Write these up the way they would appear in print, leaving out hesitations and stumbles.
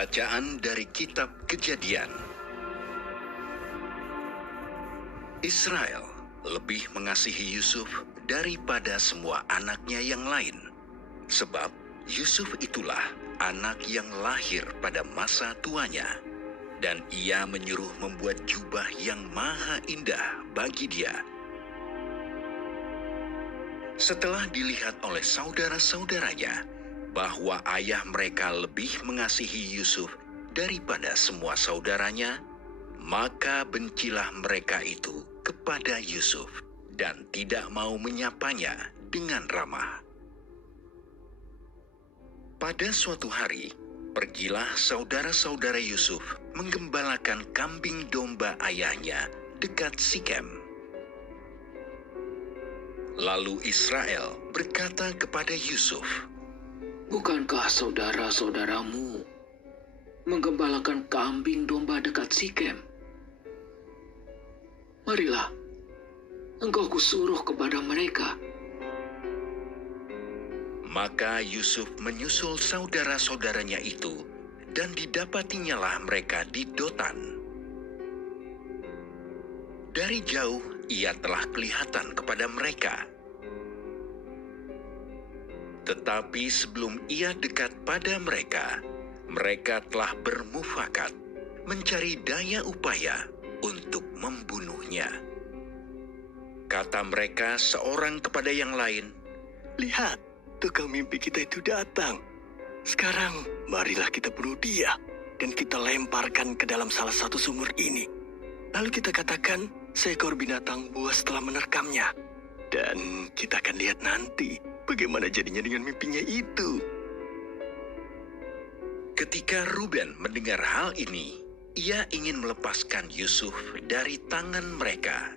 Pembacaan dari Kitab Kejadian. Israel lebih mengasihi Yusuf daripada semua anaknya yang lain, sebab Yusuf itulah anak yang lahir pada masa tuanya, dan ia menyuruh membuat jubah yang maha indah bagi dia. Setelah dilihat oleh saudara-saudaranya bahwa ayah mereka lebih mengasihi Yusuf daripada semua saudaranya, maka bencilah mereka itu kepada Yusuf dan tidak mau menyapanya dengan ramah. Pada suatu hari, pergilah saudara-saudara Yusuf menggembalakan kambing domba ayahnya dekat Sikem. Lalu Israel berkata kepada Yusuf, "Bukankah saudara-saudaramu menggembalakan kambing domba dekat Sikem? Marilah, engkau kusuruh kepada mereka." Maka Yusuf menyusul saudara-saudaranya itu, dan didapatinya mereka di Dotan. Dari jauh ia telah kelihatan kepada mereka. Tetapi sebelum ia dekat pada mereka, mereka telah bermufakat mencari daya upaya untuk membunuhnya. Kata mereka seorang kepada yang lain, "Lihat, tukang mimpi kita itu datang. Sekarang marilah kita bunuh dia dan kita lemparkan ke dalam salah satu sumur ini. Lalu kita katakan seekor binatang buas telah menerkamnya. Dan kita akan lihat nanti bagaimana jadinya dengan mimpinya itu." Ketika Ruben mendengar hal ini, ia ingin melepaskan Yusuf dari tangan mereka.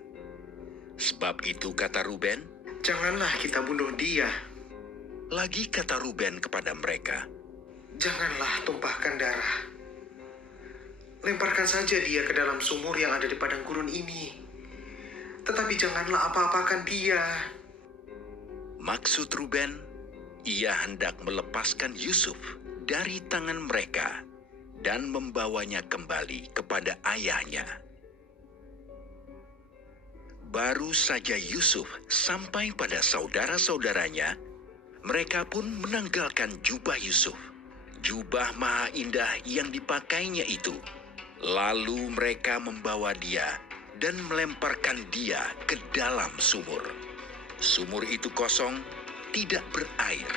Sebab itu kata Ruben, "Janganlah kita bunuh dia. lagi kata Ruben kepada mereka, Janganlah tumpahkan darah. Lemparkan saja dia ke dalam sumur yang ada di padang gurun ini. Tetapi janganlah apa-apakan dia." maksud Ruben, ia hendak melepaskan Yusuf dari tangan mereka dan membawanya kembali kepada ayahnya. Baru saja Yusuf sampai pada saudara-saudaranya, mereka pun menanggalkan jubah Yusuf, jubah maha indah yang dipakainya itu. Lalu mereka membawa dia dan melemparkan dia ke dalam sumur. Sumur itu kosong, tidak berair.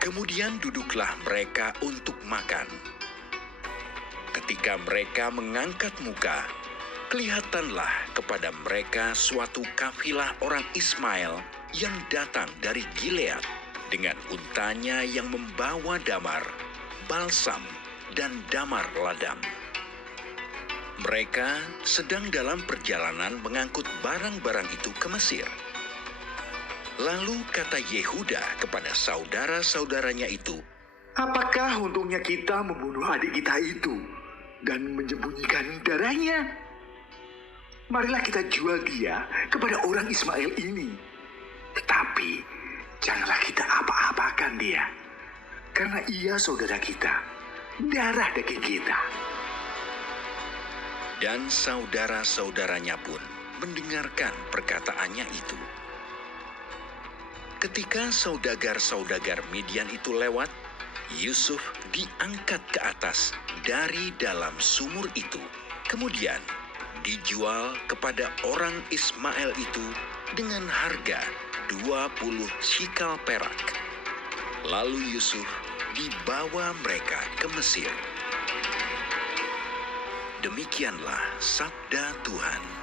Kemudian duduklah mereka untuk makan. Ketika mereka mengangkat muka, kelihatanlah kepada mereka suatu kafilah orang Ismail yang datang dari Gilead dengan untanya yang membawa damar, balsam, dan damar ladam. Mereka sedang dalam perjalanan mengangkut barang-barang itu ke Mesir. Lalu kata Yehuda kepada saudara-saudaranya itu, "Apakah untungnya kita membunuh adik kita itu dan menyembunyikan darahnya? Marilah kita jual dia kepada orang Ismail ini. Tetapi janganlah kita apa-apakan dia, karena ia saudara kita, darah daging kita." Dan saudara-saudaranya pun mendengarkan perkataannya itu. Ketika saudagar-saudagar Midian itu lewat, Yusuf diangkat ke atas dari dalam sumur itu. Kemudian dijual kepada orang Ismail itu dengan harga 20 shikal perak. Lalu Yusuf dibawa mereka ke Mesir. Demikianlah sabda Tuhan.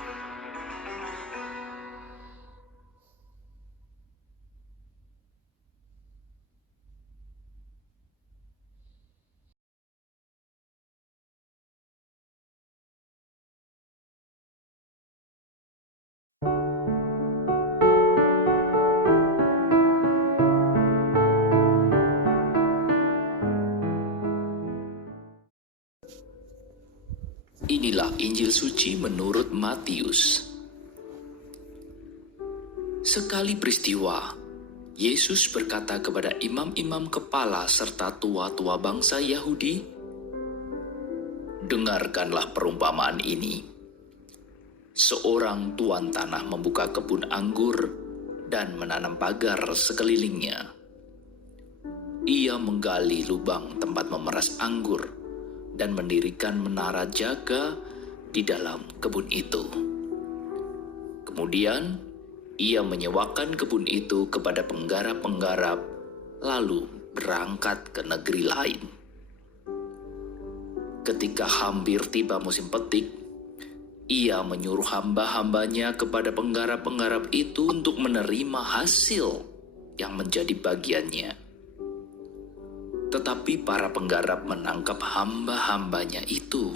Inilah Injil suci menurut Matius. Sekali peristiwa, Yesus berkata kepada imam-imam kepala serta tua-tua bangsa Yahudi Dengarkanlah perumpamaan ini. Seorang tuan tanah membuka kebun anggur dan menanam pagar sekelilingnya. Ia menggali lubang tempat memeras anggur dan mendirikan menara jaga di dalam kebun itu. Kemudian, ia menyewakan kebun itu kepada penggarap-penggarap, lalu berangkat ke negeri lain. Ketika hampir tiba musim petik, ia menyuruh hamba-hambanya kepada penggarap-penggarap itu untuk menerima hasil yang menjadi bagiannya. Tetapi para penggarap menangkap hamba-hambanya itu.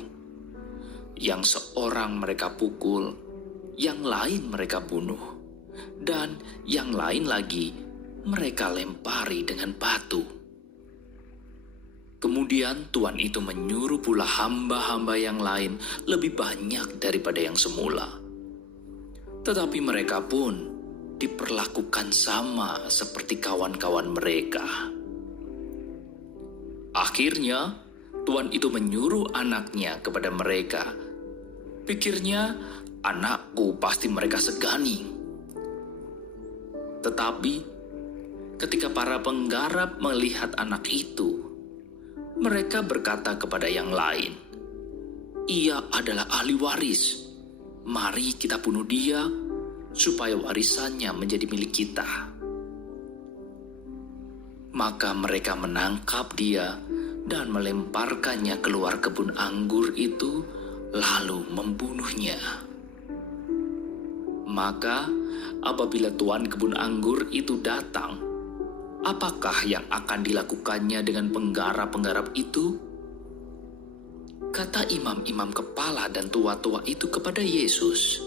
Yang seorang mereka pukul, yang lain mereka bunuh, dan yang lain lagi mereka lempari dengan batu. Kemudian tuan itu menyuruh pula hamba-hamba yang lain lebih banyak daripada yang semula. Tetapi mereka pun diperlakukan sama seperti kawan-kawan mereka. Akhirnya, tuan itu menyuruh anaknya kepada mereka. Pikirnya, anakku pasti mereka segani. Tetapi, ketika para penggarap melihat anak itu, mereka berkata kepada yang lain, "Ia adalah ahli waris. Mari kita bunuh dia, supaya warisannya menjadi milik kita." Maka mereka menangkap dia dan melemparkannya keluar kebun anggur itu, lalu membunuhnya. Maka apabila tuan kebun anggur itu datang, apakah yang akan dilakukannya dengan penggarap-penggarap itu? Kata imam-imam kepala dan tua-tua itu kepada Yesus,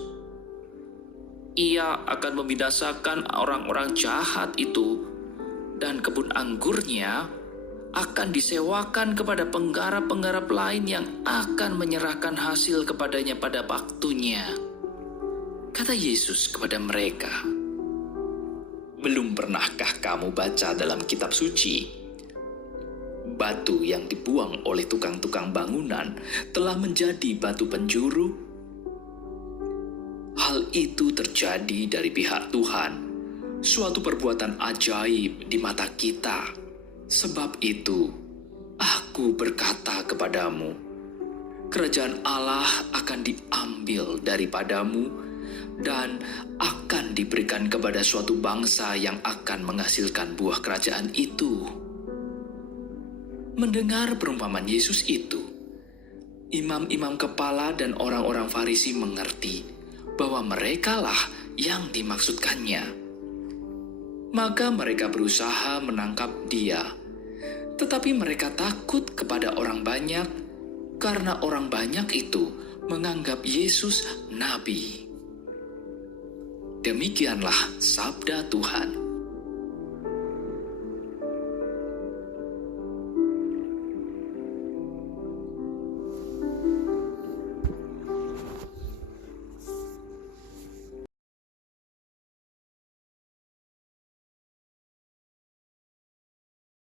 "Ia akan membinasakan orang-orang jahat itu, dan kebun anggurnya akan disewakan kepada penggarap-penggarap lain yang akan menyerahkan hasil kepadanya pada waktunya." Kata Yesus kepada mereka, "Belum pernahkah kamu baca dalam kitab suci? Batu yang dibuang oleh tukang-tukang bangunan telah menjadi batu penjuru. Hal itu terjadi dari pihak Tuhan, suatu perbuatan ajaib di mata kita. Sebab itu, aku berkata kepadamu, kerajaan Allah akan diambil daripadamu dan akan diberikan kepada suatu bangsa yang akan menghasilkan buah kerajaan itu." Mendengar perumpamaan Yesus itu, imam-imam kepala dan orang-orang Farisi mengerti bahwa merekalah yang dimaksudkannya. Maka mereka berusaha menangkap dia, tetapi mereka takut kepada orang banyak, karena orang banyak itu menganggap Yesus nabi. Demikianlah sabda Tuhan.